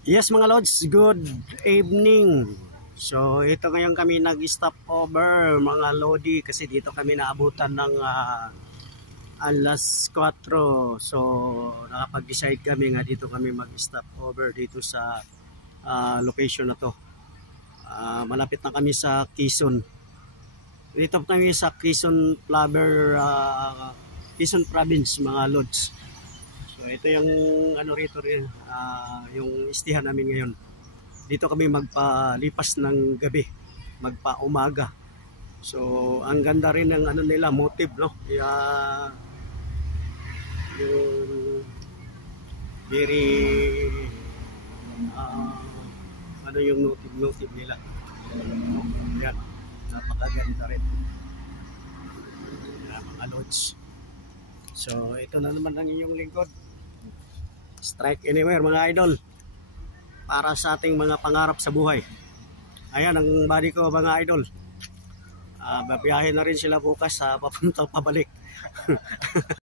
Yes mga lods, good evening. So ito ngayon kami nag-stop over mga lodi kasi dito kami naabutan ng alas 4. So nakapag-decide kami nga dito kami mag-stop over dito sa location na to. Malapit na kami sa Quezon. Dito kami sa Quezon Quezon Province mga lods. So ito yung ano rito rin, yung istihan namin ngayon. Dito kami magpalipas ng gabi, magpa-umaga. So ang ganda rin ng ano nila, motive, no? Yung very ano yung motive nila. Yan, napakaganda rin. Yan, mga lods. So ito na naman ang inyong lingkod. Strike anywhere mga idol, para sa ating mga pangarap sa buhay. Ayan ang body ko mga idol. Babiyahe na rin sila bukas papunta pabalik.